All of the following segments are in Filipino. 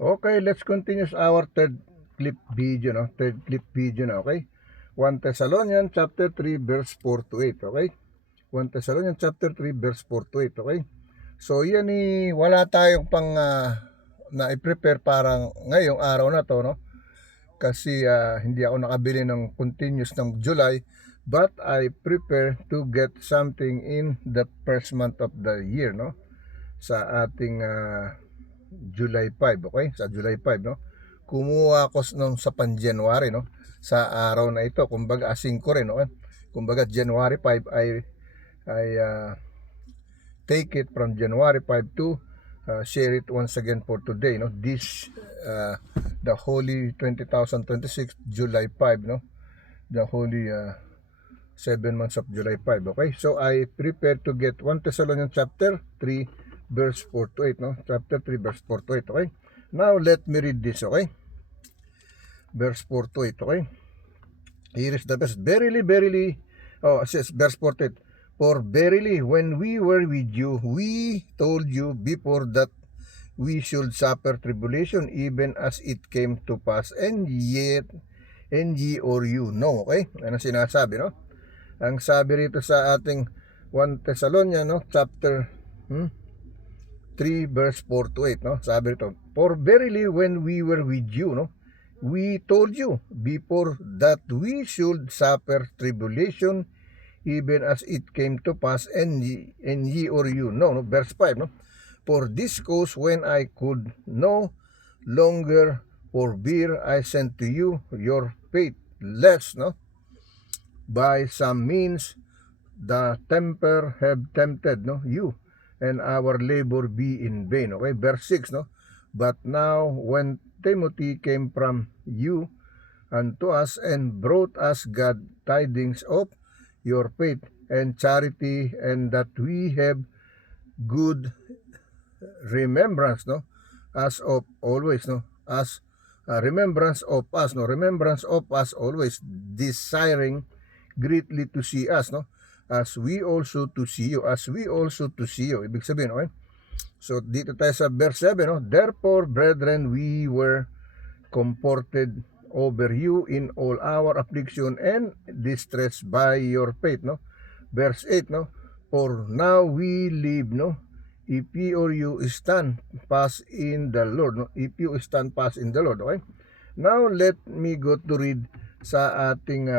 Okay, let's continue our third clip video, no? Third clip video na, okay? 1 Thessalonians chapter 3 verse 4 to 8, okay? 1 Thessalonians chapter 3 verse 4 to 8, okay? So yan wala tayong pang na i-prepare parang ngayong araw na to, no? Kasi hindi ako nakabili ng continuous ng July, but I prepare to get something in the first month of the year, no? Sa ating July 5, okay? Sa July 5, no? Kumuha ako sa pan-January, no? Sa araw na ito, kumbaga 5 rin, okay? Kumbaga January 5 I take it from January 5 to share it once again for today, no? This the holy 2026 July 5, no? The holy 7 months of July 5, okay? So I prepare to get 1 Thessalonians chapter 3 verse 4 to 8, no? Chapter 3 verse 4 to 8, okay? Now let me read this, okay? Verse 4 to 8, okay? Here is the verse. Verily, verily, it says verse 4 to 8. For verily, when we were with you, we told you before that we should suffer tribulation, even as it came to pass, and ye or you know, okay? Ano sinasabi, no? Ang sabi rito sa ating 1 Thessalonians, no? Chapter 3 verse 4 to 8, no? Sabi rito, for verily when we were with you, no, we told you before that we should suffer tribulation, even as it came to pass, and ye or you know, no? Verse 5, no? For this cause, when I could no longer forbear, I sent to you your faith, lest, no, by some means the temper have tempted, no, you, and our labor be in vain. Okay, verse 6, no? But now when Timothy came from you unto us and brought us God tidings of your faith and charity, and that we have good remembrance, no, as of always, no, as remembrance of us, no, remembrance of us always, desiring greatly to see us, no, as we also to see you, as we also to see you. Ibig sabihin, okay? So dito tayo sa verse 7, no? Therefore, brethren, we were comforted over you in all our affliction and distress by your faith, no? Verse 8, no? For now we live, no? If ye or you stand fast in the Lord, no? If you stand fast in the Lord, okay? Now let me go to read sa ating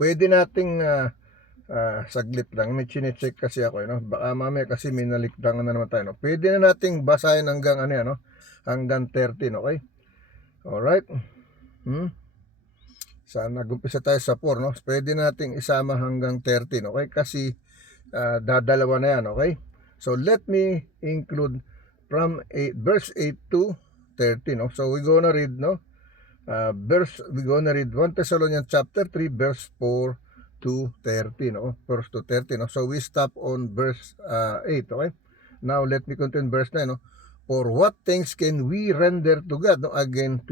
pwede nating saglit lang, may chine-check kasi ako, no? Baka mamaya kasi may naliktangan na naman tayo, no? Pwede na nating basahin hanggang ano yan, no? Hanggang 13, okay? Alright? Sana nag-umpisa tayo sa 4, no? Pwede nating isama hanggang 13, okay? Kasi dadalawa na yan, okay? So let me include from verse 8 to 13, no? So we're gonna read, no? We're gonna read 1 Thessalonians chapter 3 verse 4 to 13, no? Verse to 13, no? So we stop on verse 8, okay? Now let me continue verse 9, no? For what things can we render to God, no? Again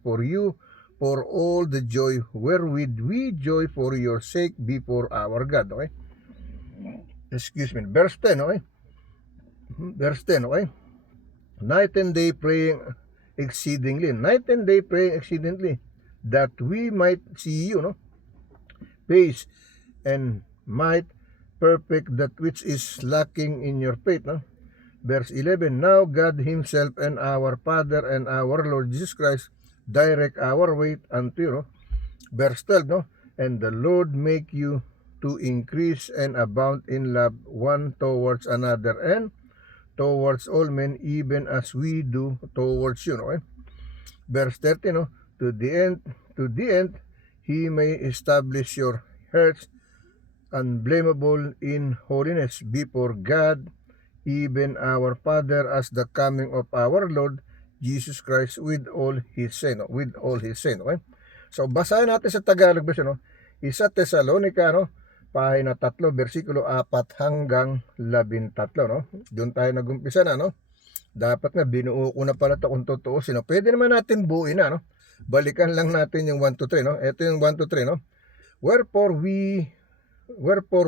for you, for all the joy wherewith we joy for your sake before our God, okay? Excuse me, verse 10, okay? Verse 10, okay? Night and day praying exceedingly, that we might see you, no? Face and might perfect that which is lacking in your faith, no? Verse 11, now God himself and our Father and our Lord Jesus Christ direct our way unto you, no? Verse 12, no? And the Lord make you to increase and abound in love one towards another and towards all men, even as we do towards you, no? Verse 13, no? To the end, he may establish your hearts unblameable in holiness before God, even our Father, as the coming of our Lord Jesus Christ with all his saints, no? With all his saints, okay? So basahin natin sa Tagalog version, no? 1 Thessalonica, no? Pahina 3, versikulo 4 hanggang 13, no? Doon tayo nagumpisa na, no? Dapat nga binuo ko na pala ito kung totoo, sino. Pwede naman natin buuin na, no? Balikan lang natin yung 1 to 3, no? Ito yung 1 to 3, no? Wherefore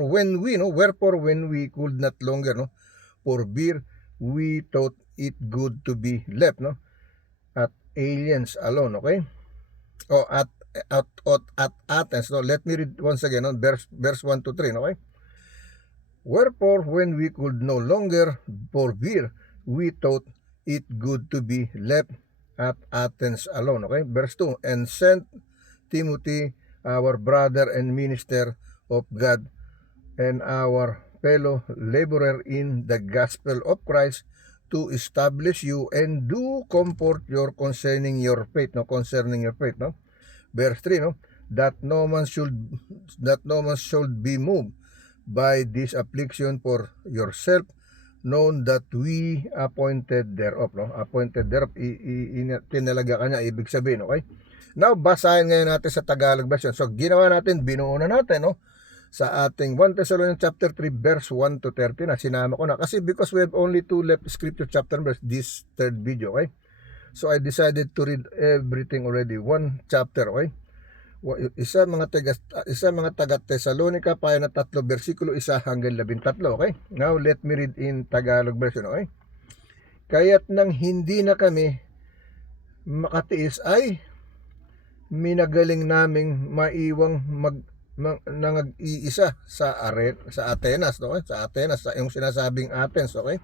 when we could not longer, no, forbear, we thought it good to be left, no, at aliens alone, okay? O at Athens, no. Let me read once again, no, verse 1 to 3, okay? Wherefore, when we could no longer forbear, we thought it good to be left at Athens alone, okay? Verse 2, and sent Timothy, our brother and minister of God, and our fellow laborer in the gospel of Christ, to establish you and do comfort your concerning your faith, no, Verse 3, no, that no man should be moved by this affliction for yourself, known that we appointed thereof, no? Appointed thereof, tinalaga ka niya, ibig sabihin, okay? Now, basahin ngayon natin sa Tagalog version. So, ginawa natin, binuo na natin, no? Sa ating 1 Thessalonians chapter 3, verse 1 to 30 na, sinama ko na. Kasi because we have only 2 left scripture chapter verse, this third video, okay? So, I decided to read everything already, one chapter, okay? Isa mga taga Thessalonica, paya na 3, versikulo 1 hanggang 13, okay? Now, let me read in Tagalog version, okay? Kaya't nang hindi na kami makatiis ay minagaling naming maiwang nangag-iisa sa Atenas, okay? Sa Atenas, yung sinasabing Athens, okay?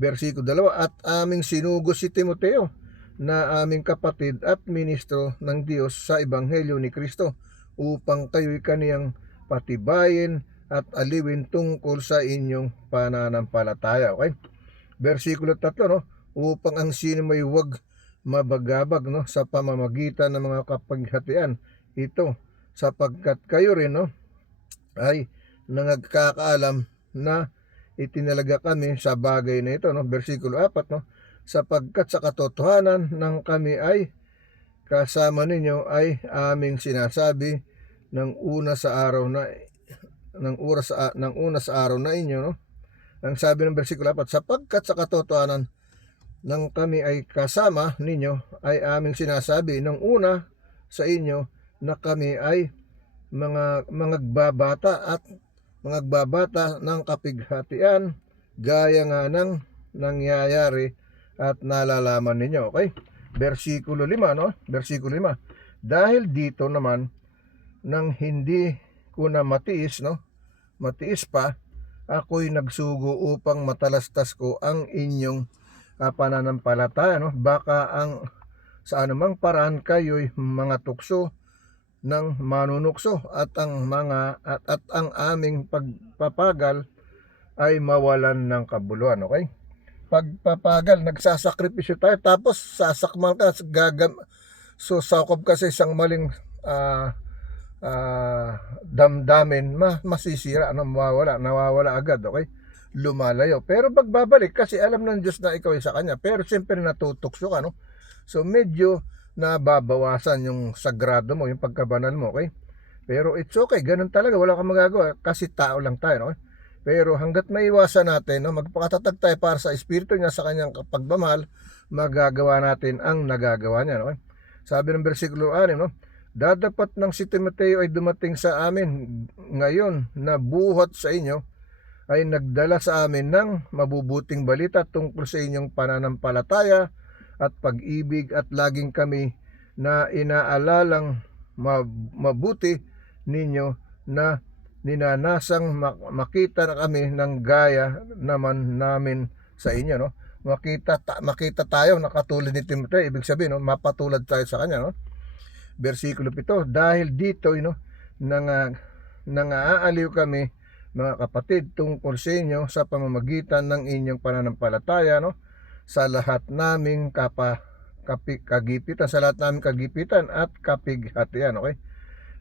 Versikulo 2, at aming sinugo si Timoteo, na aming kapatid at ministro ng Diyos sa Ebanghelyo ni Kristo, upang kayo'y kaniyang patibayin at aliwin tungkol sa inyong pananampalataya, okay? Versikulo 3, no, upang ang sino may huwag mabagabag, no, sa pamamagitan ng mga kapaghatian ito, sapagkat kayo rin, no, ay nangagkakaalam na itinalaga kami sa bagay na ito, no. Versikulo 4, no, sapagkat sa katotohanan ng kami ay kasama ninyo ay aming sinasabi ng una sa araw na inyo, no. Ang sabi ng versikulo 4, sapagkat sa katotohanan ng kami ay kasama ninyo ay aming sinasabi ng una sa inyo na kami ay mangagbabata ng kapighatian, gaya nga ng nangyayari at nalalaman ninyo, okay? Versikulo 5, no? Versikulo 5. Dahil dito naman, nang hindi ko na matiis pa, ako'y nagsugo upang matalastas ko ang inyong pananampalataya, no? Baka sa anumang paraan kayo'y mga tukso ng manunukso at ang aming pagpapagal ay mawalan ng kabuluhan, okay? Pagpapagal, nagsasakripisyo tayo, tapos sasakmal ka, sakop ka sa isang maling damdamin, masisira, no? nawawala agad, okay? Lumalayo. Pero pagbabalik, kasi alam ng Diyos na ikaw ay sa Kanya, pero siyempre natutukso ka, no? So medyo nababawasan yung sagrado mo, yung pagkabanal mo, okay? Pero it's okay, ganun talaga, wala kang magagawa, kasi tao lang tayo, no? Pero hanggat maiwasan natin, no, magpakatatag tayo para sa Espiritu niya sa Kanyang pagmamahal, magagawa natin ang nagagawa niya, no? Sabi ng versikulo 6, no, dadapat ng si Timoteo ay dumating sa amin ngayon na buhat sa inyo, ay nagdala sa amin ng mabubuting balita tungkol sa inyong pananampalataya at pag-ibig, at laging kami na inaalalang mabuti ninyo na ninanasang makita na kami ng gaya naman namin sa inyo, no? Makita tayo na katulad ni Timoteo, ibig sabihin, no, mapatulad tayo sa kanya, no? Versikulo 7, dahil dito, no, nangaaliw kami, mga kapatid, tungkol sa inyo sa pamamagitan ng inyong pananampalataya, no, sa lahat naming kagipitan at kapighatian, okay?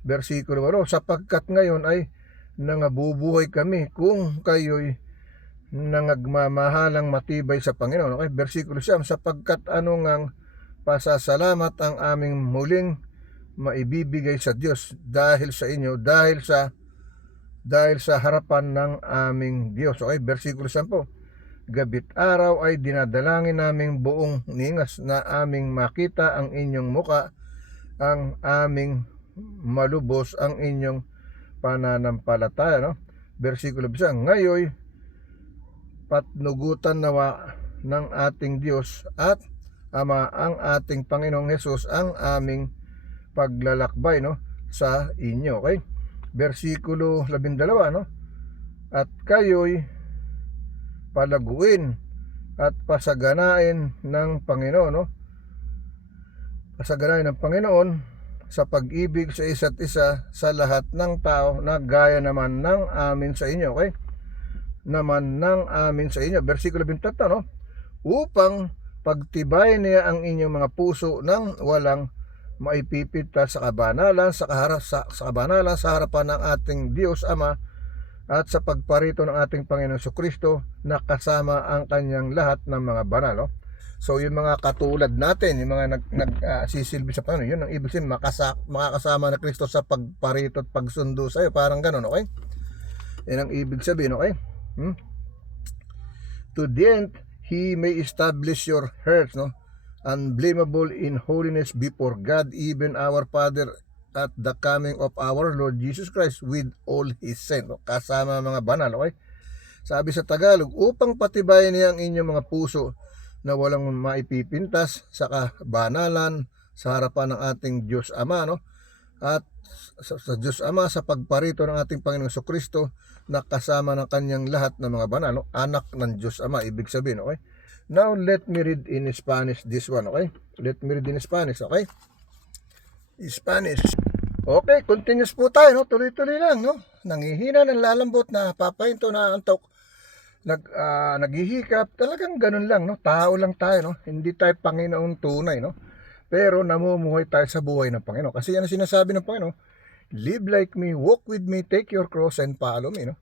Versikulo 8, sapagkat ngayon ay nangabubuhay kami kung kayo'y nangagmamahalang matibay sa Panginoon, okay? Versikulo 9, sapagkat anong pasasalamat ang aming muling maibibigay sa Diyos dahil sa inyo, dahil sa harapan ng aming Diyos, okay? Versikulo 10, gabit araw ay dinadalangin naming buong ningas na aming makita ang inyong muka, ang aming malubos ang inyong pananampalataya, no? Versikulo 11, patnugutan nawa ng ating Diyos at Ama ang ating Panginoong Hesus ang aming paglalakbay, no, sa inyo. Okay? Versikulo 12, no? At kayo'y palaguin at pasaganain ng Panginoon, no? Pasaganain ng Panginoon sa pag-ibig sa isa't isa sa lahat ng tao na gaya naman ng amin sa inyo. Okay? Naman ng amin sa inyo. Versikulo 23, no? Upang pagtibayin niya ang inyong mga puso nang walang maipipita sa kabanalan sa kabanalan sa harapan ng ating Diyos Ama at sa pagparito ng ating Panginoon Kristo na kasama ang kanyang lahat ng mga banal, no? So yung mga katulad natin, yung mga nagsisilbi sa Panginoon, yun ang ibig sabihin, makakasama na Kristo sa pagparito at pagsundo sa iyo, parang ganun. Okay? Yan ang ibig sabihin. Okay? To the end He may establish your hearts, no, unblameable in holiness before God, even our Father, at the coming of our Lord Jesus Christ with all His saints, no? Kasama mga banal. Okay? Sabi sa Tagalog, upang patibayin niya ang inyong mga puso na walang maipipintas sa kabanalan sa harapan ng ating Diyos Ama, no? At sa Diyos Ama sa pagparito ng ating Panginoong Kristo na kasama ng kanyang lahat ng mga banal, no? Anak ng Diyos Ama, ibig sabihin. Okay? Now let me read in Spanish this one. Okay? Let me read in Spanish. Okay? Spanish. Okay, continuous po tayo, no? Tuloy-tuloy lang, no? Nangihina, lalambot, na papahinto, na antok, naghihikap, talagang ganun lang, no? Tao lang tayo, no? Hindi tayo Panginoon tunay, no? Pero namumuhay tayo sa buhay ng Panginoon. Kasi yan ang sinasabi ng Panginoon, live like me, walk with me, take your cross and follow me, no?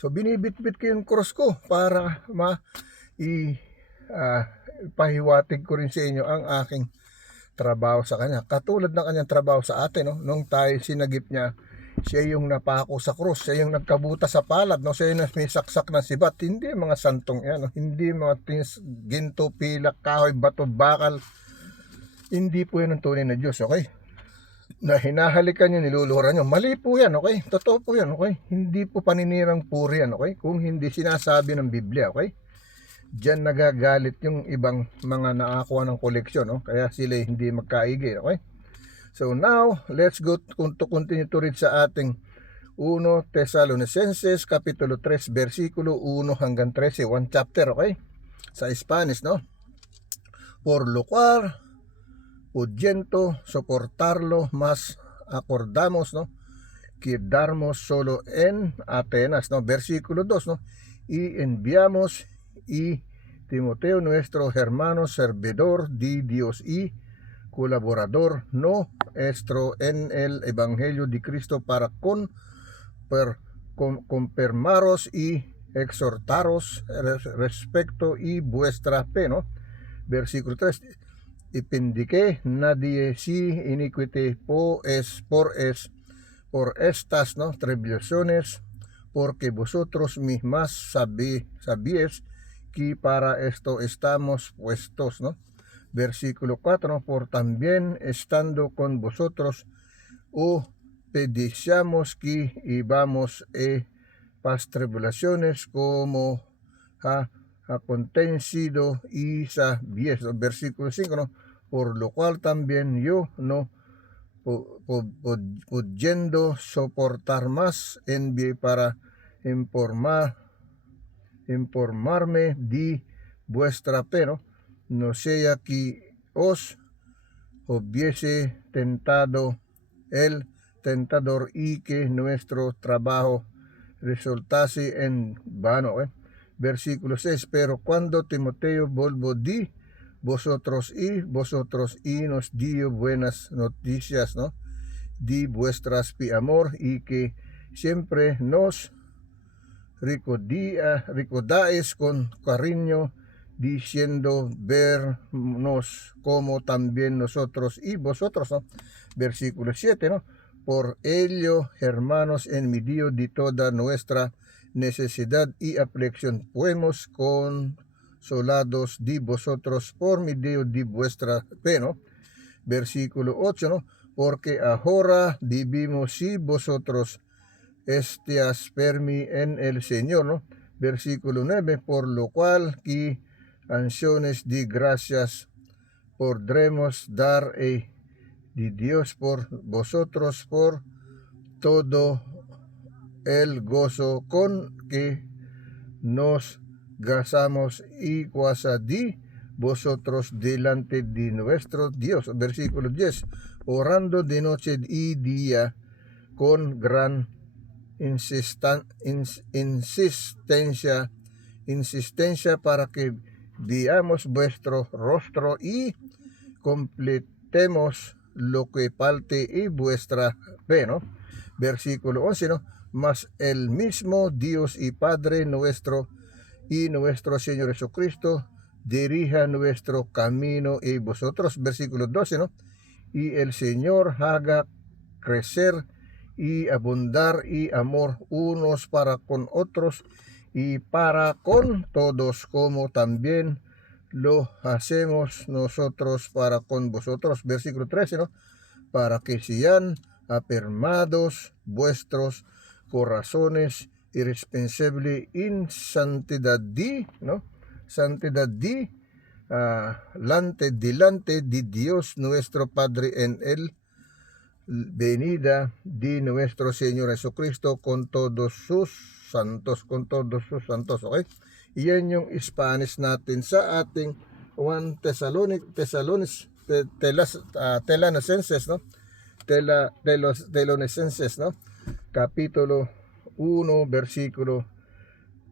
So binibitbit ko yung cross ko para pahiwatig ko rin sa inyo ang aking trabaho sa kanya. Katulad ng kanyang trabaho sa atin, no? Nung tayo sinagip niya, siya yung napako sa krus, siya yung nagkabuta sa palad, no? Siya yung may saksak na sibat. Hindi mga santong yan, no? Hindi mga ginto, pilak, kahoy, bato, bakal. Hindi po yan ang tunay na Diyos. Okay? Na hinahalikan nyo, niluluhuran nyo. Mali po yan. Okay? Totoo po yan. Okay? Hindi po paninirang puri yan. Okay? Kung hindi sinasabi ng Biblia. Okay? Diyan nagagalit yung ibang mga nakakuha ng koleksyon, no? Kaya sila hindi magkaigi. Okay? So now, let's go to continue to read sa ating 1 Tesalonicenses Kapitulo 3, versikulo 1 hanggang 13, one chapter. Okay? Sa Spanish, no? Por lo cual, pudiendo soportarlo más, acordamos, no, quedarnos solo en Atenas, no? Versículo 2, no? Y enviamos y Timoteo, nuestro hermano, servidor de Dios y colaborador nuestro en el Evangelio de Cristo, para confirmaros y exhortaros respecto y vuestra fe, ¿no? Versículo 3. Ipindique nadie si iniquity por estas, ¿no, tribulaciones, porque vosotros mismas sabíais que para esto estamos puestos, ¿no? Versículo 4, por también estando con vosotros, pediciamos que íbamos pas tribulaciones como acontecido y sabíais, ¿no? Versículo 5, ¿no? Por lo cual también yo, no pudiendo soportar más, envié para informarme de vuestra fe, no sea que os hubiese tentado el tentador y que nuestro trabajo resultase en vano. Versículo 6, pero cuando Timoteo volvió de vosotros y nos dio buenas noticias, ¿no? De vuestras amor, y que siempre nos recordáis con cariño, diciendo vernos como también nosotros y vosotros, ¿no? Versículo 7, ¿no? Por ello, hermanos, en medio de toda nuestra necesidad y aflicción, fuimos consolados de vosotros por medio de vuestra fe, ¿no? Versículo 8, ¿no? Porque ahora vivimos si vosotros estáis firmes en el Señor, ¿no? Versículo 9, por lo cual, que acciones de gracias podremos dar de Dios por vosotros por todo el gozo con que nos gozamos y guasa de vosotros delante de nuestro Dios. Versículo 10, orando de noche y día con gran insistencia para que veamos vuestro rostro y completemos lo que falte y vuestra fe, ¿no? Versículo 11, ¿no? Mas el mismo Dios y Padre nuestro y nuestro Señor Jesucristo dirija nuestro camino y vosotros. Versículo 12, ¿no? Y el Señor haga crecer y abundar y amor unos para con otros y para con todos, como también lo hacemos nosotros para con vosotros. Versículo 13, ¿no? Para que sean afirmados vuestros corazones irresponsable en santidad di, ¿no? Santidad di, delante de Dios nuestro Padre en el venida de nuestro Señor Jesucristo con todos sus santos, okay? Iyan yung Spanish natin sa ating 1 Tesalonicenses, no? Tesalonicenses, no? Kapitulo 1, versículo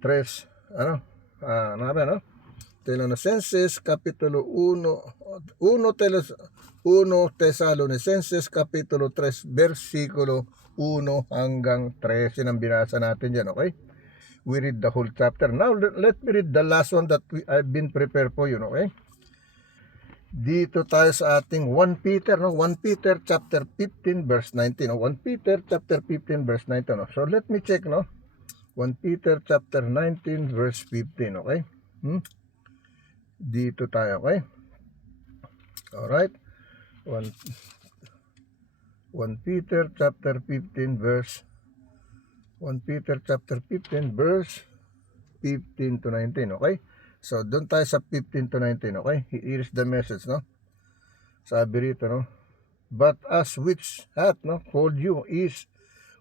3, ano? No? Tesalonicenses, kapitulo 1 Tesalonicenses, kapitulo 3, versículo 1 hanggang 3. Yan ang binasa natin dyan, okay? We read the whole chapter. Now, let me read the last one that I've been prepared for you, okay? Dito tayo sa ating 1 Peter, no? 1 Peter chapter 15 verse 19, no? 1 Peter chapter 15 verse 19, no? So let me check, no? 1 Peter chapter 19 verse 15, okay? Dito tayo, okay? Alright. 1 Peter chapter 15 verse 1 Peter chapter 15 verse 15 to 19, okay? So, doon tayo sa 15 to 19, okay? Here is the message, no? Sabi rito, no? But as which hath, no, called you is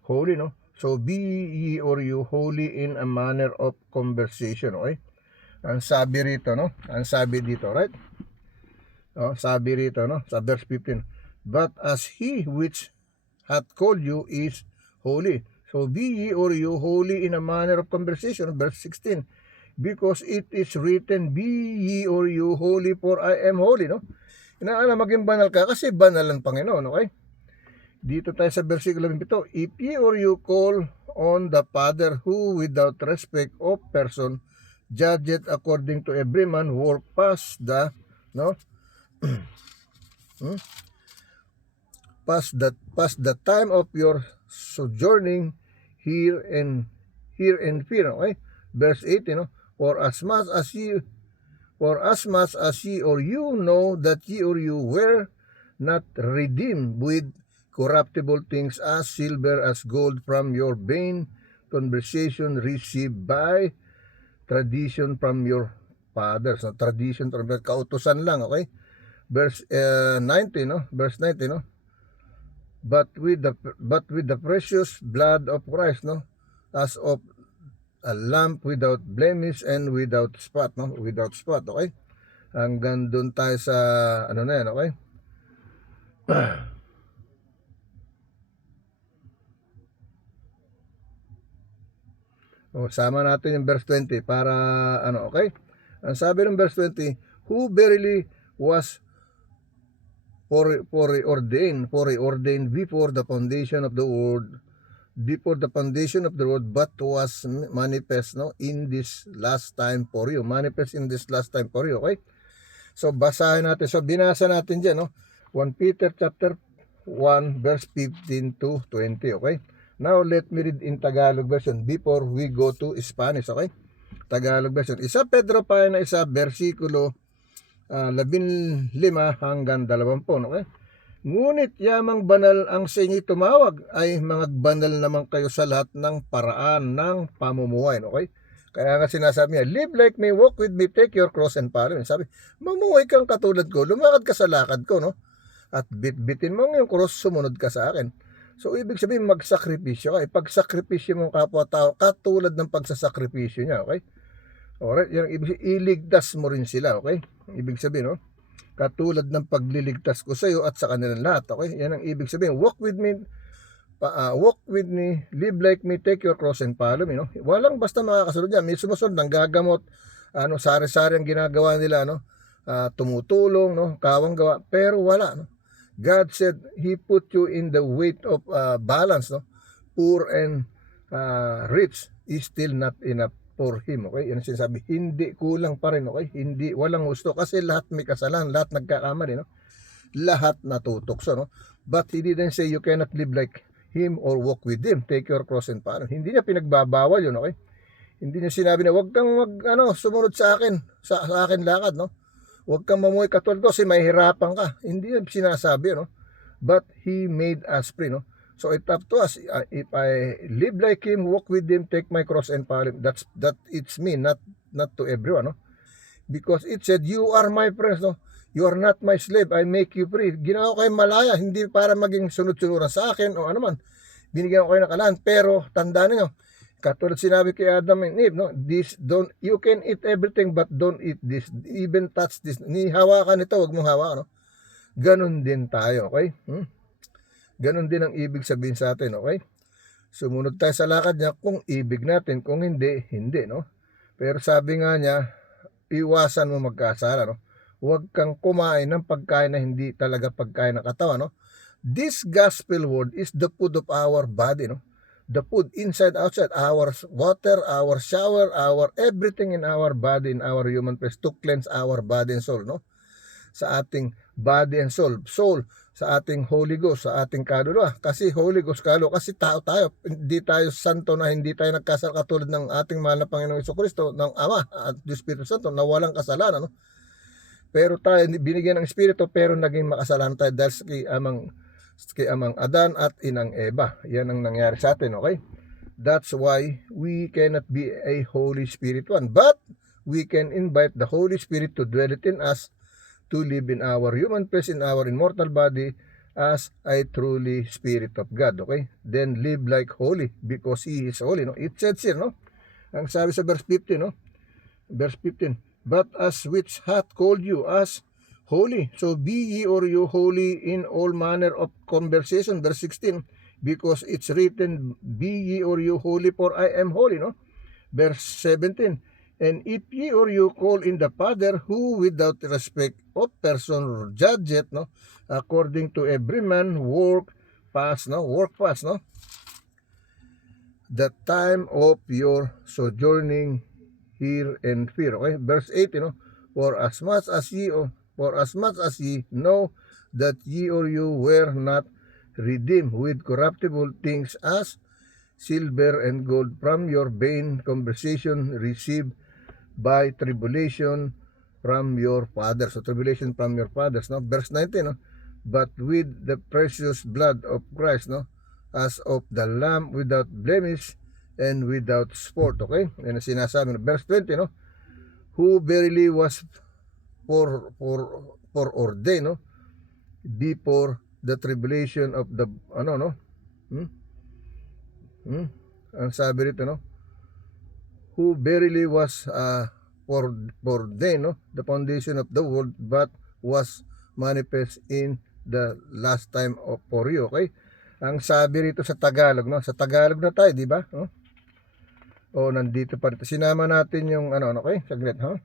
holy, no? So, be ye or you holy in a manner of conversation, okay? Ang sabi rito, no? Ang sabi dito, right? Sabi rito, no? Sa verse 15. But as he which hath called you is holy. So be ye or you holy in a manner of conversation. Verse 16. Because it is written, be ye or you holy, for I am holy, no? Inaala maging banal ka kasi banal ang Panginoon, okay? Dito tayo sa versikulo 17. If ye or you call on the Father who without respect of person judgeth according to every man work past the, no? Past the time of your sojourning here in fear, okay? Verse 18, no? For as much as ye or you know that ye or you were not redeemed with corruptible things as silver, as gold from your vain conversation received by tradition from your fathers. No? Tradition from your kautusan lang, okay? Verse 19, no? Verse 19, no? But with the precious blood of Christ, no, as of a lamb without blemish and without spot, no, without spot, okay? Hanggang doon tayo sa ano na yan, okay? Sama natin yung verse 20 para ano, okay? Ang sabi ng verse 20, who verily was foreordained before the foundation of the world, but was manifest, no, in this last time for you. Manifest in this last time for you, okay? So, basahin natin. So, binasa natin dyan, no? 1 Peter chapter 1, verse 15 to 20, okay? Now, let me read in Tagalog version before we go to Spanish, okay? Tagalog version. Isa Pedro pa na isa, versikulo 15 hanggang 20, okay? Ngunit yamang banal ang sa inyo tumawag, ay mga banal naman kayo sa lahat ng paraan ng pamumuhay, okay? Kaya nga sinasabi niya, live like me, walk with me, take your cross and follow me. Sabi, mamuhay kang katulad ko, lumakad ka sa lakad ko, no? At bitbitin mo yung cross, sumunod ka sa akin. So, ibig sabihin, magsakripisyo ka. Pagsakripisyo mo kapwa-tao, katulad ng pagsasakripisyo niya, okay? Alright, yan, ibig sabihin, iligtas mo rin sila, okay? Ibig sabihin, no? Katulad ng pagliligtas ko sa iyo at sa kanilang lahat, okay? Yan ang ibig sabihin, walk with me, live like me, take your cross and follow me, no? Walang basta makakasunod yan. May sumusunod ng gagamot, sari-sari ang ginagawa nila, no? Tumutulong, no? Kawang gawa, pero wala, no? God said He put you in the weight of balance, no? Poor and rich is still not enough for Him, okay? Yan ang sinasabi, hindi kulang pa rin, okay? Hindi, walang gusto, kasi lahat may kasalanan, lahat nagkakamali, no? Lahat natutokso, no? But He didn't say you cannot live like Him or walk with Him, take your cross and follow. Hindi niya pinagbabawal yun, okay? Hindi niya sinabi na wag kang sumunod sa akin, sa akin lakad, no? Huwag kang mamuhay katulad ko kasi mahihirapan ka. Hindi yan sinasabi, no? But He made us free, no? So it's up to us. If I live like Him, walk with Him, take my cross and follow Him, that it's me, not to everyone, no? Because it said, you are my friends, no? You are not my slave, I make you free. Ginawa ko kayo malaya, hindi para maging sunod-sunuran sa akin o ano man. Binigyan ko kayo ng kalaan, pero tandaan niyo, katulad sinabi kay Adam and Eve, no? You can eat everything but don't eat this. Even touch this. Hawakan ito, wag mong hawakan, no? Ganon din tayo, okay? Ganon din ang ibig sabihin sa atin, okay? Sumunod tayo sa lakad niya kung ibig natin, kung hindi, hindi, no? Pero sabi nga niya, iwasan mo magkasala, no? Huwag kang kumain ng pagkain na hindi talaga pagkain ng katawan, no? This gospel word is the food of our body, no? The food inside, outside, our water, our shower, our everything in our body, in our human flesh to cleanse our body and soul, no? Sa ating body and soul, sa ating Holy Ghost, sa ating kaluluwa. Kasi Holy Ghost, kaluluwa, kasi tao tayo, hindi tayo santo na hindi tayo nagkasala katulad ng ating mahal na Panginoong Jesucristo, ng Ama at Espiritu Santo na walang kasalanan, no? Pero tayo binigyan ng Espiritu pero naging makasalanan tayo dahil kay amang Adan at inang Eva. Yan ang nangyari sa atin, okay? That's why we cannot be a Holy Spirit one. But we can invite the Holy Spirit to dwell in us, to live in our human flesh, in our immortal body, as a truly Spirit of God, okay? Then live like holy because He is holy, no? It says here, no? Ang sabi sa verse 15, no? Verse 15, but as which hath called you as holy, so be ye or you holy in all manner of conversation. Verse 16, because it's written, be ye or you holy, for I am holy, no? Verse 17, and if ye or you call in the Father, who without respect of person judgeth, no? According to every man work fast, no? The time of your sojourning here and fear, okay? Verse 18, no? For as much as ye know that ye or you were not redeemed with corruptible things as silver and gold from your vain conversation received by tribulation from your fathers. So tribulation from your fathers, no? Verse 19, no? But with the precious blood of Christ, no? As of the Lamb without blemish and without spot, okay? Yan ang sinasabi, no? Verse 20, no? Who verily was foreordained, no? Before the tribulation of the, no? Ang sabi rito, no? Who verily was foreordained, no? The foundation of the world, but was manifest in the last time for you, okay? Ang sabi rito sa Tagalog, no? Sa Tagalog na tayo, di ba? No? Nandito pa rito. Sinama natin yung okay? Saglit, ha?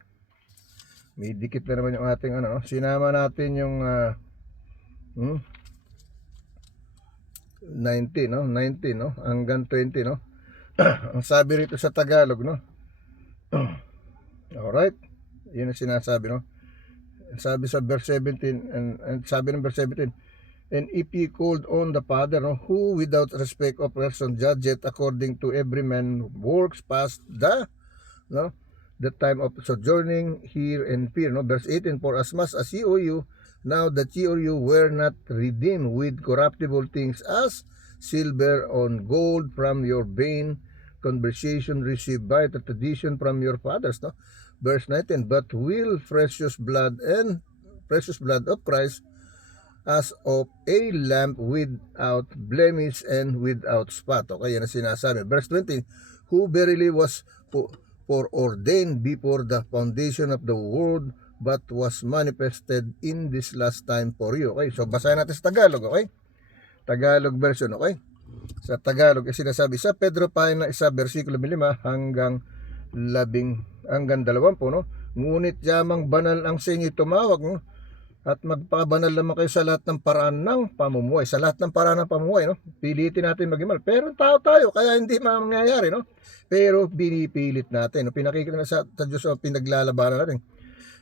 May dikit na naman yung ating no? Sinama natin yung 19, no? 19, no? Hanggang 20, no? Ang sabi rito sa Tagalog, no? Alright? Yun ang sinasabi, no? Sabi sa verse 17, and sabi ng verse 17, and if ye called on the Father, no, who without respect of person judgeth according to every man works past the time of sojourning here and fear, no? Verse 18, for as much as ye or you, now that ye or you were not redeemed with corruptible things as silver or gold from your vain conversation received by the tradition from your fathers, no? Verse 19, but will precious blood of Christ as of a lamb without blemish and without spot. Okay, yan ang sinasabi. Verse 20, who verily was foreordained before the foundation of the world, but was manifested in this last time for you. Okay, so basahin natin sa Tagalog, okay? Tagalog version, okay? Sa Tagalog, sinasabi sa Pedro Pahina 1, versikulo 5 hanggang 20, no? Ngunit yamang banal ang sa inyo tumawag, no? At magpabanal naman kayo sa lahat ng paraan ng pamumuhay. Sa lahat ng paraan ng pamumuhay, no? Pilitin natin mag-imal. Pero tao tayo, kaya hindi mangyayari, no? Pero binipilit natin, no? Pinakikita na sa Diyos o pinaglalabanan natin.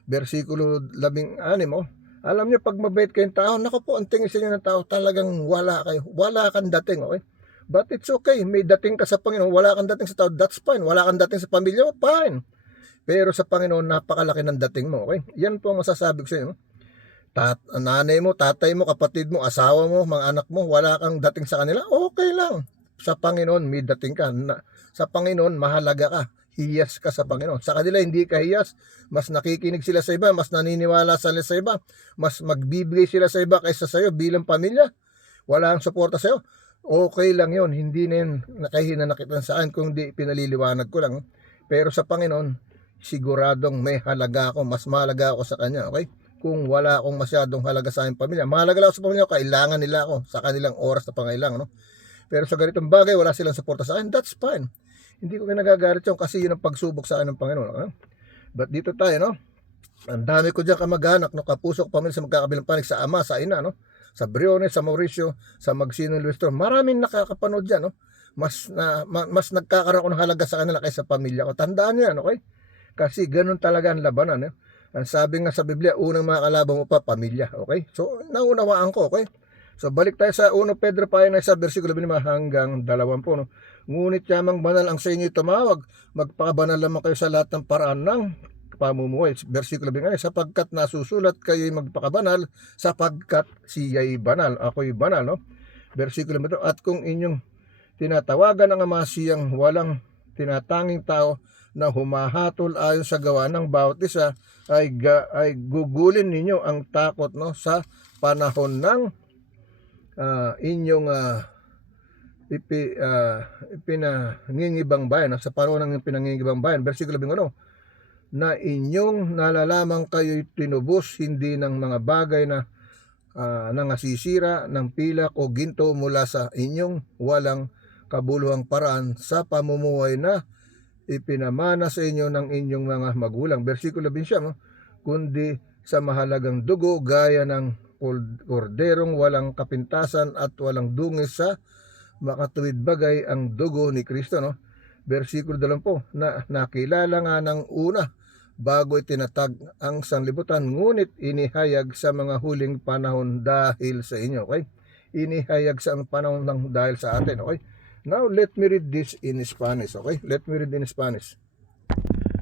Versikulo 16, oh. Alam niyo, pag mabait kayong tao, naku po, ang tingin sa inyo ng tao, talagang wala kayo. Wala kang dating, okay? But it's okay. May dating ka sa Panginoon. Wala kang dating sa tao, that's fine. Wala kang dating sa pamilya mo, fine. Pero sa Panginoon, napakalaki ng dating mo, okay? Yan po ang masasabi ko sa inyo, no? Nanay mo, tatay mo, kapatid mo, asawa mo, mga anak mo, wala kang dating sa kanila, okay lang. Sa Panginoon, may dating ka. Sa Panginoon, mahalaga ka. Hiyas ka sa Panginoon. Sa kanila, hindi ka hiyas. Mas nakikinig sila sa iba, mas naniniwala sila sa iba, mas magbibigay sila sa iba kaysa sa iyo bilang pamilya. Wala ang suporta sa iyo. Okay lang yon. Hindi na yun nakahinanakitan sa akin kung di pinaliliwanag ko lang. Pero sa Panginoon, siguradong may halaga ako. Mas mahalaga ako sa Kanya. Okay? Kung wala akong masyadong halaga sa aking pamilya, mahalaga lang ako sa pamilya, kailangan nila ako sa kanilang oras na pangailangan, no? Pero sa ganitong bagay, wala silang suporta sa akin, that's fine. Hindi ko kinagagalit yun kasi yun ang pagsubok sa akin ng Panginoon, no? But dito tayo, no? Ang dami ko dyan kamag-anak, no? Kapuso ko pamilya sa magkakabilang panig, sa ama, sa ina, no? Sa Briones, sa Mauricio, sa Magsino, Luistro. Maraming nakakapanood dyan, no? Mas nagkakaroon ko ng halaga sa kanila kaysa pamilya ko. Tandaan nyo yan, okay? Kasi ganun talaga ang labanan, eh. Ang sabi nga sa Biblia, unang makakalaban mo pa, pamilya. Okay? So, naunawaan ko. Okay? So, balik tayo sa 1 Pedro Pahina 1, versikulo 5 hanggang 20. No? Ngunit yamang banal ang sa inyo tumawag, magpakabanal naman kayo sa lahat ng paraan ng pamumuhay. Versikulo 20, sapagkat nasusulat kayo'y magpakabanal, sapagkat siya'y banal. Ako'y banal. No? Versikulo 20, at kung inyong tinatawagan ng Ama siyang walang tinatanging tao, na humahatol ayon sa gawa ng bawat isa, ay gugulin ninyo ang takot, no, sa panahon ng inyong ipinangingibang bayan, sa panahon ng pinangingibang bayan. Versikulo 21, na inyong nalalamang kayo'y tinubos hindi ng mga bagay na nangasisira ng pilak o ginto mula sa inyong walang kabuluhang paraan sa pamumuhay na ipinamana sa inyo ng inyong mga magulang. Versikulo 20, no? Kundi sa mahalagang dugo gaya ng korderong walang kapintasan at walang dungis sa makatuwid bagay, ang dugo ni Kristo, no? Versikulo 20, na nakilala nga ng una bago itinatag ang sanlibutan, ngunit inihayag sa mga huling panahon dahil sa inyo. Okay? Inihayag sa panahon ng dahil sa atin. Okay? Now, let me read this in Spanish, okay? Let me read in Spanish.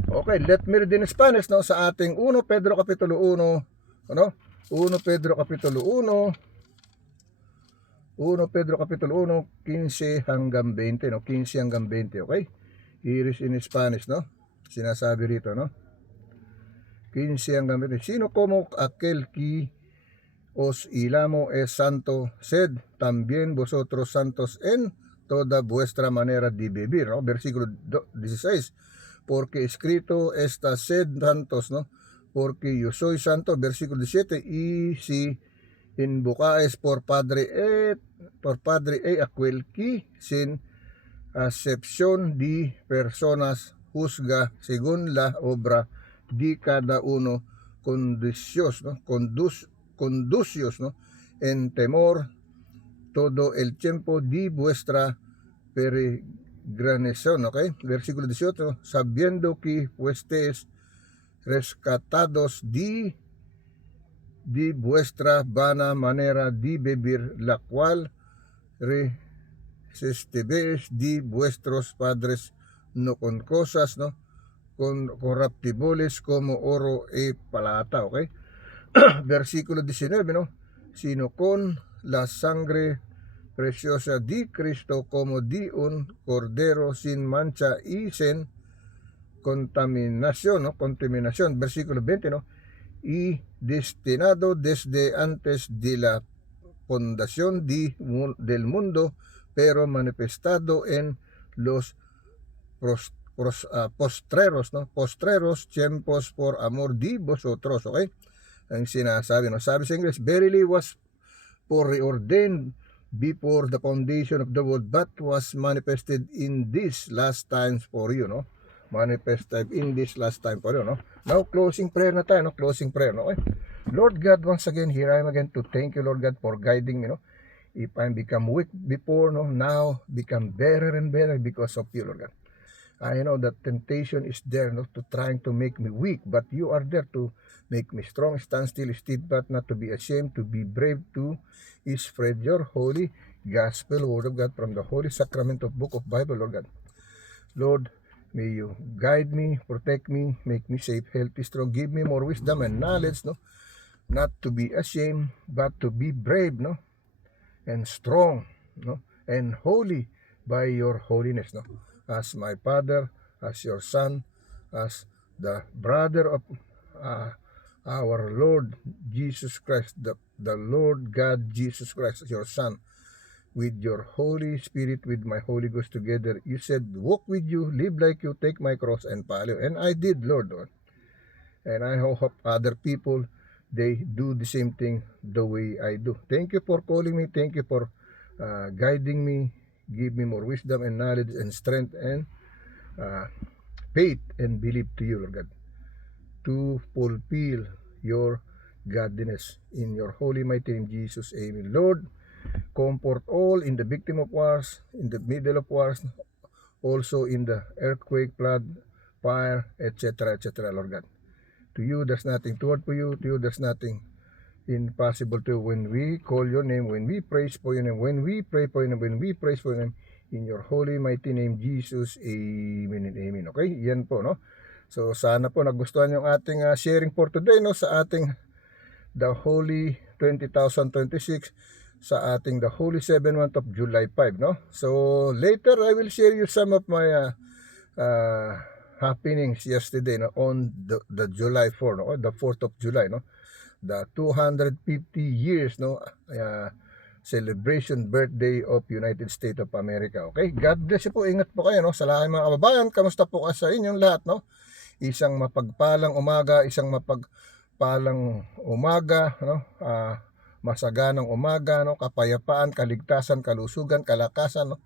Okay, let me read in Spanish, no? Sa ating 1 Pedro Kapitulo 1, ano? 1 Pedro Kapitulo 1, 1 Pedro Kapitulo 1, 15 hanggang 20, no? 15 hanggang 20, okay? Here is in Spanish, no? Sinasabi rito, no? 15 hanggang 20. Sino como aquel que os ilamo es santo, sed también vosotros santos en toda vuestra manera de vivir, ¿no? Versículo 16, porque escrito está, sed santos, ¿no? Porque yo soy santo. Versículo 17, y si invocáis por Padre aquel que sin acepción de personas juzga según la obra de cada uno, conducios, ¿no? Conducios, ¿no? En temor todo el tiempo de vuestra peregrinación, ¿ok? Versículo 18, sabiendo que fuisteis rescatados de vuestra vana manera de vivir, la cual recibisteis de vuestros padres, no con cosas, ¿no? Con corruptibles como oro y plata, ¿ok? Versículo 19, ¿no? Sino con la sangre preciosa di Cristo como di un cordero sin mancha y sin contaminación, ¿no? Contaminación, versículo 20, ¿no? Y destinado desde antes de la fundación del mundo, pero manifestado en los postreros, ¿no? Postreros tiempos por amor de vosotros, okay? Ang sinasabi, no? Sabi sa English, verily was foreordained before the foundation of the world, but was manifested in these last times for you, no? Manifested in this last time for you, no? Now, closing prayer na tayo, no? Closing prayer, no? Okay? Lord God, once again, here I am again to thank you, Lord God, for guiding me, no? If I become weak before, no? Now, become better and better because of you, Lord God. I know that temptation is there, no, to trying to make me weak, but you are there to make me strong, stand still, steadfast, not to be ashamed, to be brave, to spread your holy gospel, word of God, from the holy sacrament of book of Bible, Lord God. Lord, may you guide me, protect me, make me safe, healthy, strong, give me more wisdom and knowledge, no, not to be ashamed, but to be brave, no, and strong, no, and holy by your holiness, no, as my Father, as your Son, as the brother of our Lord Jesus Christ, the Lord God Jesus Christ, your Son, with your Holy Spirit, with my Holy Ghost together. You said, walk with you, live like you, take my cross and follow. And I did, Lord. And I hope other people, they do the same thing the way I do. Thank you for calling me. Thank you for guiding me. Give me more wisdom and knowledge and strength and faith and belief to you, Lord God, to fulfill your godliness. In your holy mighty name, Jesus, amen. Lord, comfort all in the victim of wars, in the middle of wars, also in the earthquake, flood, fire, etc., etc., Lord God. To you, there's nothing too hard for you. To you, there's nothing impossible to you. When we call your name, when we praise for your name, when we pray for your name, when we praise for your name, in your holy mighty name, Jesus, amen and amen. Okay, yan po, no? So, sana po nagustuhan yung ating sharing for today, no? Sa ating The Holy 2026, sa ating The Holy 7 month of July 5, no? So, later, I will share you some of my happenings yesterday, no? On the July 4, no? The 4th of July, no? The 250 years, no? Celebration birthday of United States of America. Okay? God bless you po. Ingat po kayo, no? Sa lahat mga kababayan, kamusta po ka sa inyong lahat, no? Isang mapagpalang umaga, no? Masaganang umaga, no? Kapayapaan, kaligtasan, kalusugan, kalakasan, no?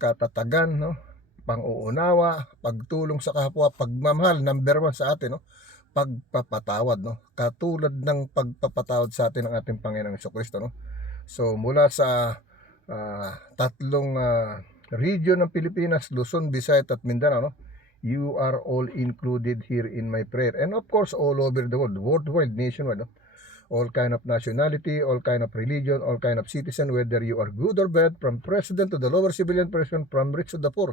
Katatagan, no? Pang-uunawa, pagtulong sa kapwa, pagmamahal, number 1 sa atin, no? Pagpapatawad, no? Katulad ng pagpapatawad sa atin ng ating Panginoong Jesucristo, no? So, mula sa tatlong region ng Pilipinas, Luzon, Visayas at Mindanao, no? You are all included here in my prayer. And of course, all over the world, worldwide, nationwide, no? All kind of nationality, all kind of religion, all kind of citizen, whether you are good or bad, from president to the lower civilian person, from rich to the poor,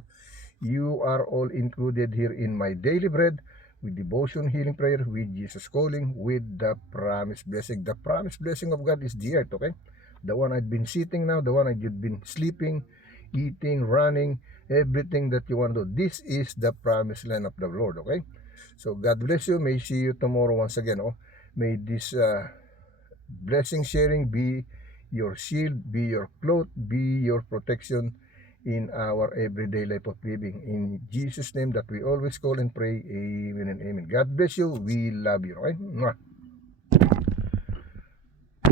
you are all included here in my daily bread, with devotion, healing prayer, with Jesus calling, with the promised blessing. The promised blessing of God is the earth, okay? The one I've been sitting now, the one I've been sleeping, eating, running, everything that you want to do. This is the promised land of the Lord, okay? So God bless you. May see you tomorrow once again, oh. May this blessing sharing be your shield, be your cloth, be your protection in our everyday life of living. In Jesus' name that we always call and pray, amen and amen. God bless you. We love you, okay?